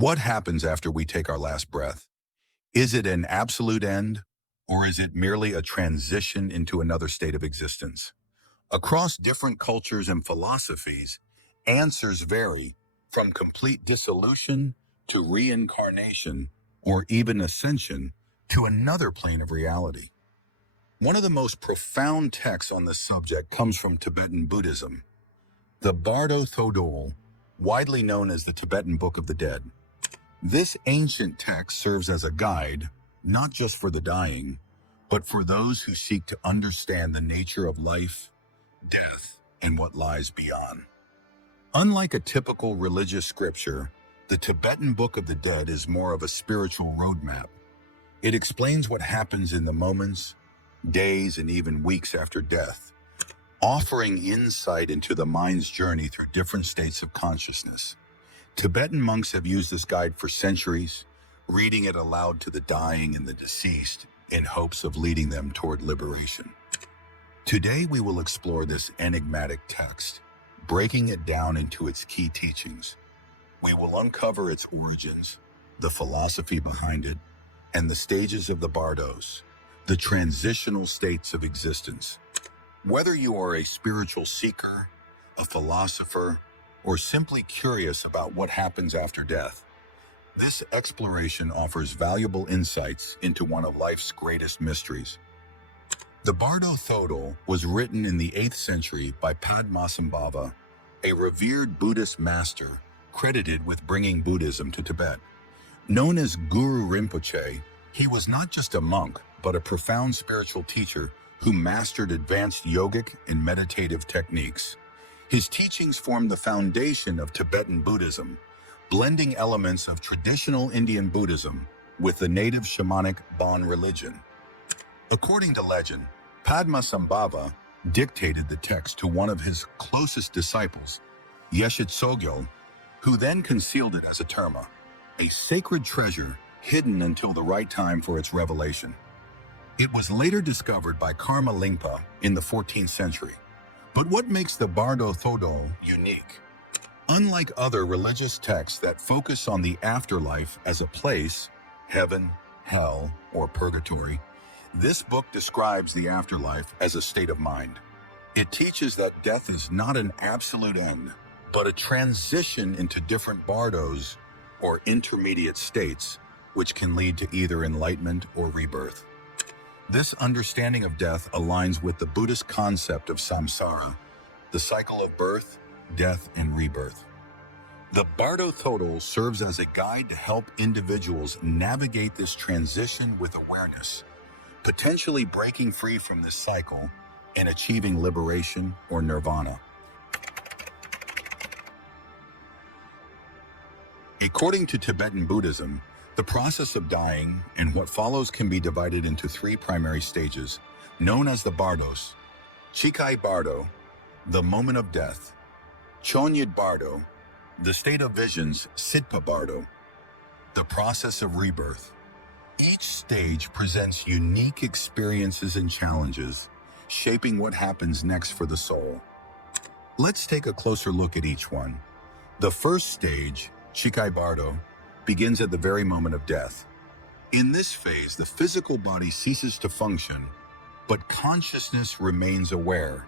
What happens after we take our last breath? Is it an absolute end, or is it merely a transition into another state of existence? Across different cultures and philosophies, answers vary from complete dissolution to reincarnation, or even ascension to another plane of reality. One of the most profound texts on this subject comes from Tibetan Buddhism, the Bardo Thodol, widely known as the Tibetan Book of the Dead. This ancient text serves as a guide, not just for the dying, but for those who seek to understand the nature of life, death, and what lies beyond. Unlike a typical religious scripture, the Tibetan Book of the Dead is more of a spiritual roadmap. It explains what happens in the moments, days, and even weeks after death, offering insight into the mind's journey through different states of consciousness. Tibetan monks have used this guide for centuries, reading it aloud to the dying and the deceased in hopes of leading them toward liberation. Today we will explore this enigmatic text, breaking it down into its key teachings. We will uncover its origins, the philosophy behind it, and the stages of the bardos, the transitional states of existence. Whether you are a spiritual seeker, a philosopher, or simply curious about what happens after death, this exploration offers valuable insights into one of life's greatest mysteries. The Bardo Thodol was written in the 8th century by Padmasambhava, a revered Buddhist master credited with bringing Buddhism to Tibet. Known as Guru Rinpoche, he was not just a monk, but a profound spiritual teacher who mastered advanced yogic and meditative techniques. His teachings formed the foundation of Tibetan Buddhism, blending elements of traditional Indian Buddhism with the native shamanic Bon religion. According to legend, Padmasambhava dictated the text to one of his closest disciples, Sogyal, who then concealed it as a terma, a sacred treasure hidden until the right time for its revelation. It was later discovered by Karma Lingpa in the 14th century. But what makes the Bardo Thodol unique? Unlike other religious texts that focus on the afterlife as a place, heaven, hell, or purgatory, this book describes the afterlife as a state of mind. It teaches that death is not an absolute end, but a transition into different bardos, or intermediate states, which can lead to either enlightenment or rebirth. This understanding of death aligns with the Buddhist concept of samsara, the cycle of birth, death, and rebirth. The Bardo Thodol serves as a guide to help individuals navigate this transition with awareness, potentially breaking free from this cycle and achieving liberation or nirvana. According to Tibetan Buddhism, the process of dying and what follows can be divided into 3 primary stages, known as the bardos: Chikhai Bardo, the moment of death; Chönyid Bardo, the state of visions; Sidpa Bardo, the process of rebirth. Each stage presents unique experiences and challenges, shaping what happens next for the soul. Let's take a closer look at each one. The first stage, Chikhai Bardo, begins at the very moment of death. In this phase, the physical body ceases to function, but consciousness remains aware,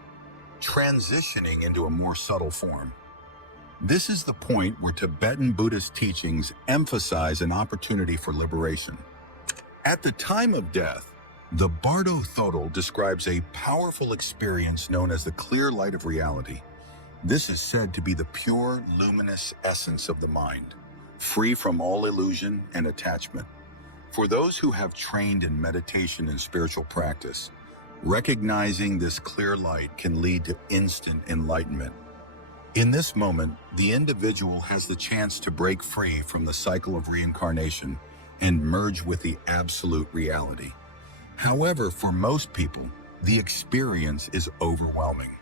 transitioning into a more subtle form. This is the point where Tibetan Buddhist teachings emphasize an opportunity for liberation. At the time of death, the Bardo Thodol describes a powerful experience known as the clear light of reality. This is said to be the pure, luminous essence of the mind, free from all illusion and attachment. For those who have trained in meditation and spiritual practice, recognizing this clear light can lead to instant enlightenment. In this moment, the individual has the chance to break free from the cycle of reincarnation and merge with the absolute reality. However, for most people, the experience is overwhelming.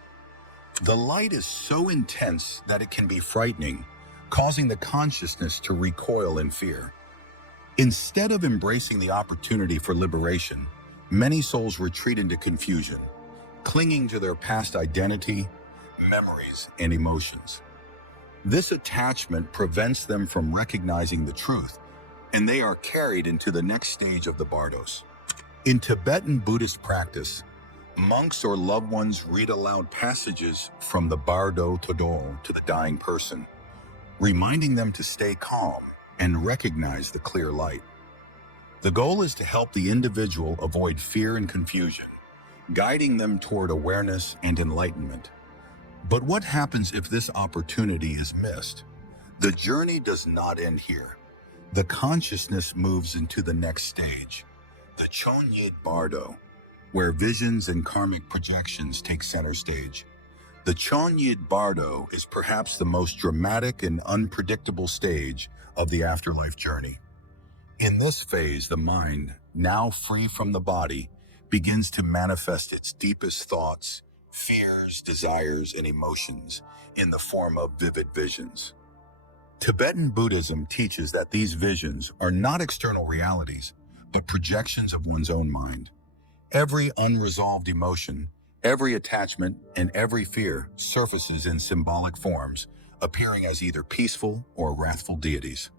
The light is so intense that it can be frightening, causing the consciousness to recoil in fear. Instead of embracing the opportunity for liberation, many souls retreat into confusion, clinging to their past identity, memories, and emotions. This attachment prevents them from recognizing the truth, and they are carried into the next stage of the bardos. In Tibetan Buddhist practice, monks or loved ones read aloud passages from the Bardo Thodol to the dying person, reminding them to stay calm and recognize the clear light. The goal is to help the individual avoid fear and confusion, guiding them toward awareness and enlightenment. But what happens if this opportunity is missed? The journey does not end here. The consciousness moves into the next stage, the Chönyid Bardo, where visions and karmic projections take center stage. The Chönyid Bardo is perhaps the most dramatic and unpredictable stage of the afterlife journey. In this phase, the mind, now free from the body, begins to manifest its deepest thoughts, fears, desires, and emotions in the form of vivid visions. Tibetan Buddhism teaches that these visions are not external realities, but projections of one's own mind. Every unresolved emotion, every attachment, and every fear surfaces in symbolic forms, appearing as either peaceful or wrathful deities.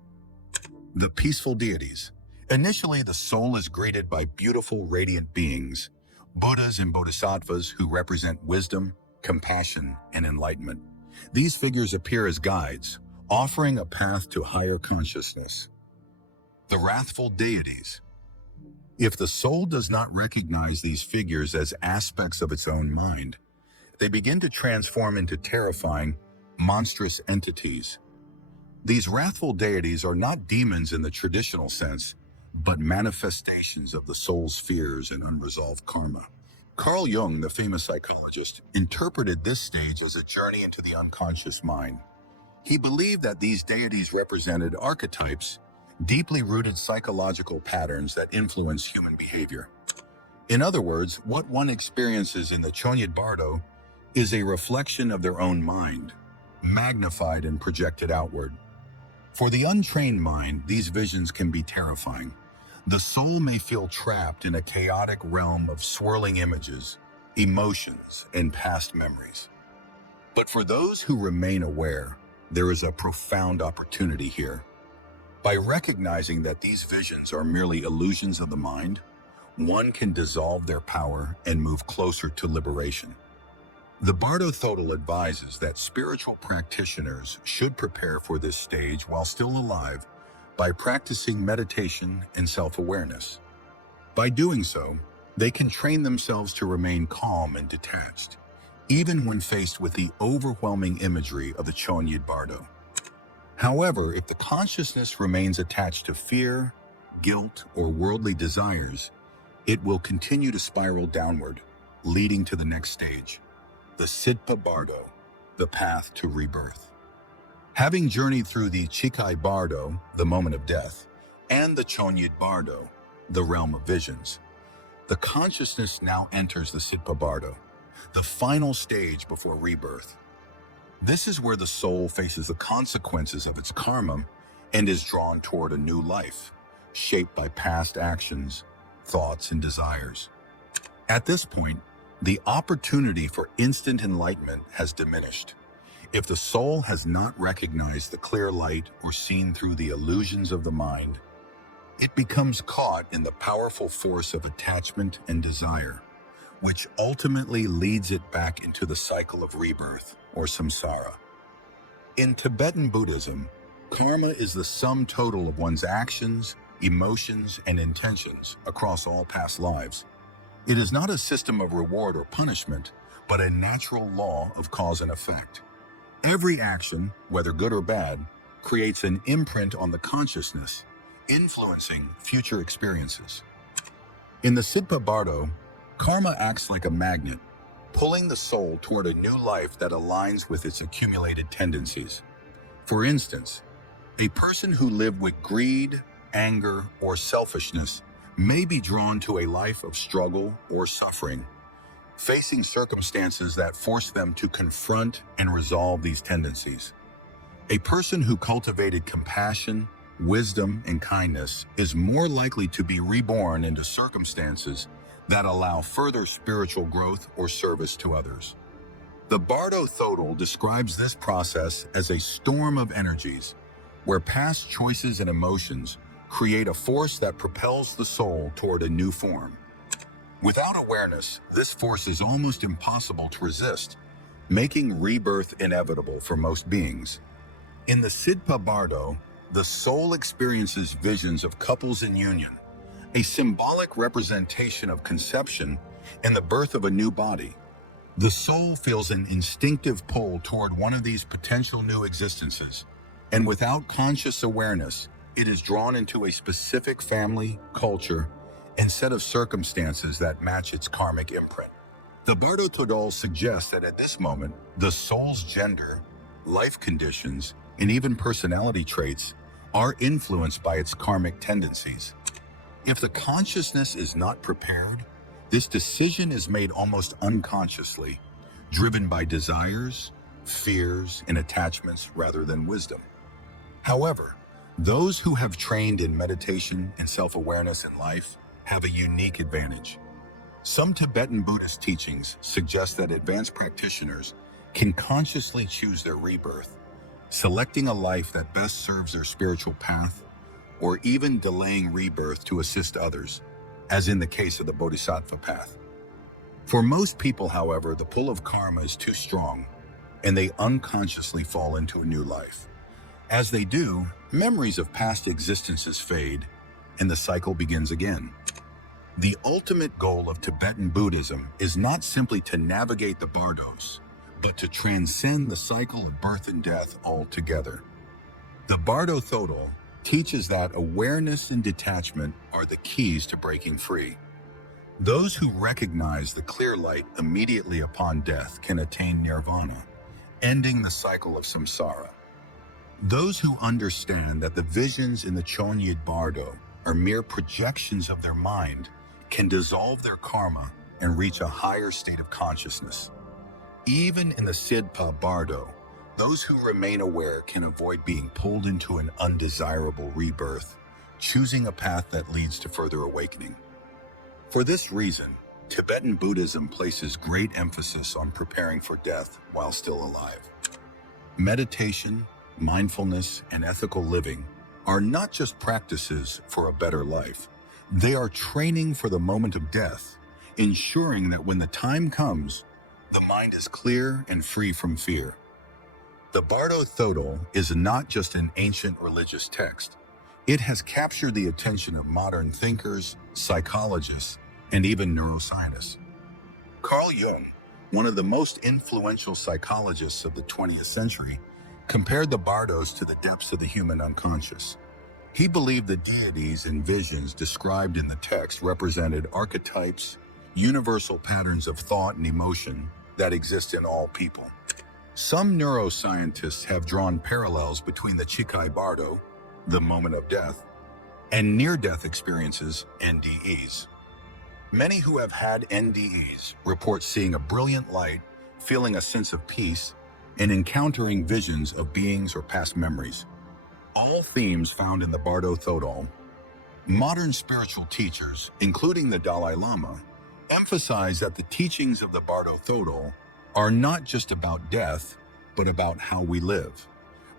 The peaceful deities. Initially, the soul is greeted by beautiful, radiant beings, Buddhas and Bodhisattvas who represent wisdom, compassion, and enlightenment. These figures appear as guides, offering a path to higher consciousness. The wrathful deities. If the soul does not recognize these figures as aspects of its own mind, they begin to transform into terrifying, monstrous entities. These wrathful deities are not demons in the traditional sense, but manifestations of the soul's fears and unresolved karma. Carl Jung, the famous psychologist, interpreted this stage as a journey into the unconscious mind. He believed that these deities represented archetypes, deeply rooted psychological patterns that influence human behavior. In other words, what one experiences in the Chönyid Bardo is a reflection of their own mind, magnified and projected outward. For the untrained mind, these visions can be terrifying. The soul may feel trapped in a chaotic realm of swirling images, emotions, and past memories. But for those who remain aware, there is a profound opportunity here. By recognizing that these visions are merely illusions of the mind, one can dissolve their power and move closer to liberation. The Bardo Thodol advises that spiritual practitioners should prepare for this stage while still alive by practicing meditation and self-awareness. By doing so, they can train themselves to remain calm and detached, even when faced with the overwhelming imagery of the Chönyid Bardo. However, if the consciousness remains attached to fear, guilt, or worldly desires, it will continue to spiral downward, leading to the next stage, the Sidpa Bardo, the path to rebirth. Having journeyed through the Chikhai Bardo, the moment of death, and the Chönyid Bardo, the realm of visions, the consciousness now enters the Sidpa Bardo, the final stage before rebirth. This is where the soul faces the consequences of its karma and is drawn toward a new life, shaped by past actions, thoughts, and desires. At this point, the opportunity for instant enlightenment has diminished. If the soul has not recognized the clear light or seen through the illusions of the mind, it becomes caught in the powerful force of attachment and desire, which ultimately leads it back into the cycle of rebirth, or samsara. In Tibetan Buddhism, karma is the sum total of one's actions, emotions, and intentions across all past lives. It is not a system of reward or punishment, but a natural law of cause and effect. Every action, whether good or bad, creates an imprint on the consciousness, influencing future experiences. In the Sidpa Bardo, karma acts like a magnet, pulling the soul toward a new life that aligns with its accumulated tendencies. For instance, a person who lived with greed, anger, or selfishness may be drawn to a life of struggle or suffering, facing circumstances that force them to confront and resolve these tendencies. A person who cultivated compassion, wisdom, and kindness is more likely to be reborn into circumstances that allow further spiritual growth or service to others. The Bardo Thodol describes this process as a storm of energies, where past choices and emotions create a force that propels the soul toward a new form. Without awareness, this force is almost impossible to resist, making rebirth inevitable for most beings. In the Sidpa Bardo, the soul experiences visions of couples in union, a symbolic representation of conception and the birth of a new body. The soul feels an instinctive pull toward one of these potential new existences, and without conscious awareness, it is drawn into a specific family, culture, and set of circumstances that match its karmic imprint. The Bardo Thodol suggests that at this moment, the soul's gender, life conditions, and even personality traits are influenced by its karmic tendencies. If the consciousness is not prepared, this decision is made almost unconsciously, driven by desires, fears, and attachments rather than wisdom. However, those who have trained in meditation and self-awareness in life have a unique advantage. Some Tibetan Buddhist teachings suggest that advanced practitioners can consciously choose their rebirth, selecting a life that best serves their spiritual path, or even delaying rebirth to assist others, as in the case of the Bodhisattva path. For most people, however, the pull of karma is too strong, and they unconsciously fall into a new life. As they do, memories of past existences fade, and the cycle begins again. The ultimate goal of Tibetan Buddhism is not simply to navigate the bardos, but to transcend the cycle of birth and death altogether. The Bardo Thodol teaches that awareness and detachment are the keys to breaking free. Those who recognize the clear light immediately upon death can attain nirvana, ending the cycle of samsara. Those who understand that the visions in the Chönyid Bardo are mere projections of their mind can dissolve their karma and reach a higher state of consciousness. Even in the Sidpa Bardo, those who remain aware can avoid being pulled into an undesirable rebirth, choosing a path that leads to further awakening. For this reason, Tibetan Buddhism places great emphasis on preparing for death while still alive. Meditation, mindfulness, and ethical living are not just practices for a better life. They are training for the moment of death, ensuring that when the time comes, the mind is clear and free from fear. The Bardo Thodol is not just an ancient religious text. It has captured the attention of modern thinkers, psychologists, and even neuroscientists. Carl Jung, one of the most influential psychologists of the 20th century, compared the bardos to the depths of the human unconscious. He believed the deities and visions described in the text represented archetypes, universal patterns of thought and emotion that exist in all people. Some neuroscientists have drawn parallels between the Chikhai Bardo, the moment of death, and near-death experiences, NDEs. Many who have had NDEs report seeing a brilliant light, feeling a sense of peace, and encountering visions of beings or past memories. All themes found in the Bardo Thodol. Modern spiritual teachers, including the Dalai Lama, emphasize that the teachings of the Bardo Thodol are not just about death, but about how we live.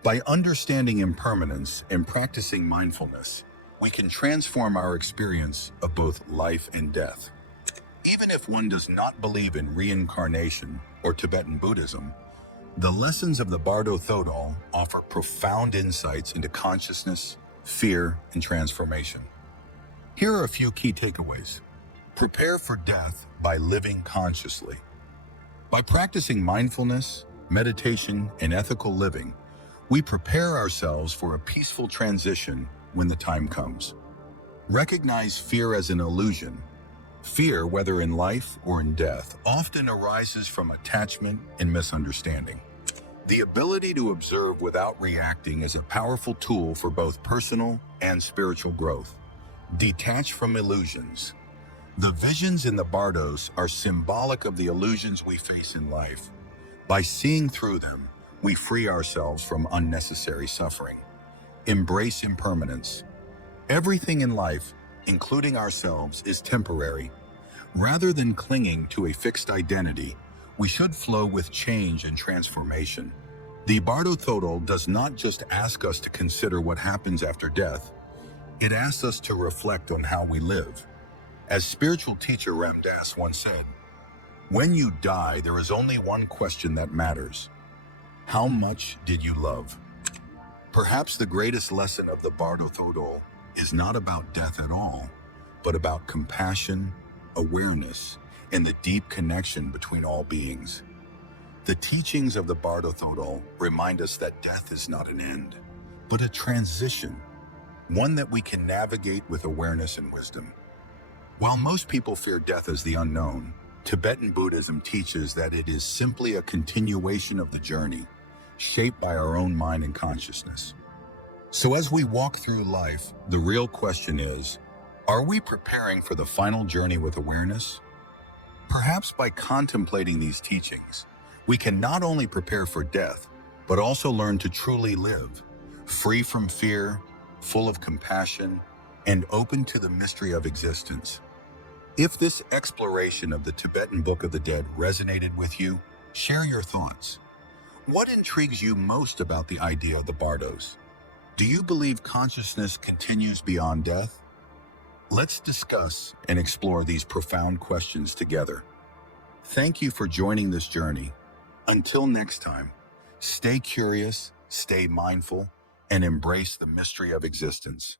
By understanding impermanence and practicing mindfulness, we can transform our experience of both life and death. Even if one does not believe in reincarnation or Tibetan Buddhism, the lessons of the Bardo Thodol offer profound insights into consciousness, fear, and transformation. Here are a few key takeaways. Prepare for death by living consciously. By practicing mindfulness, meditation, and ethical living, we prepare ourselves for a peaceful transition when the time comes. Recognize fear as an illusion. Fear, whether in life or in death, often arises from attachment and misunderstanding. The ability to observe without reacting is a powerful tool for both personal and spiritual growth. Detach from illusions. The visions in the bardos are symbolic of the illusions we face in life. By seeing through them, we free ourselves from unnecessary suffering. Embrace impermanence. Everything in life, including ourselves, is temporary. Rather than clinging to a fixed identity, We should flow with change and transformation. The Bardo Thodol does not just ask us to consider what happens after death, it asks us to reflect on how we live. As spiritual teacher Ram Dass once said, "When you die, there is only one question that matters. How much did you love?" Perhaps the greatest lesson of the Bardo Thodol is not about death at all, but about compassion, awareness, and the deep connection between all beings. The teachings of the Bardo Thodol remind us that death is not an end, but a transition, one that we can navigate with awareness and wisdom. While most people fear death as the unknown, Tibetan Buddhism teaches that it is simply a continuation of the journey, shaped by our own mind and consciousness. So as we walk through life, the real question is, are we preparing for the final journey with awareness? Perhaps by contemplating these teachings, we can not only prepare for death, but also learn to truly live, free from fear, full of compassion, and open to the mystery of existence. If this exploration of the Tibetan Book of the Dead resonated with you, share your thoughts. What intrigues you most about the idea of the Bardos? Do you believe consciousness continues beyond death? Let's discuss and explore these profound questions together. Thank you for joining this journey. Until next time, stay curious, stay mindful, and embrace the mystery of existence.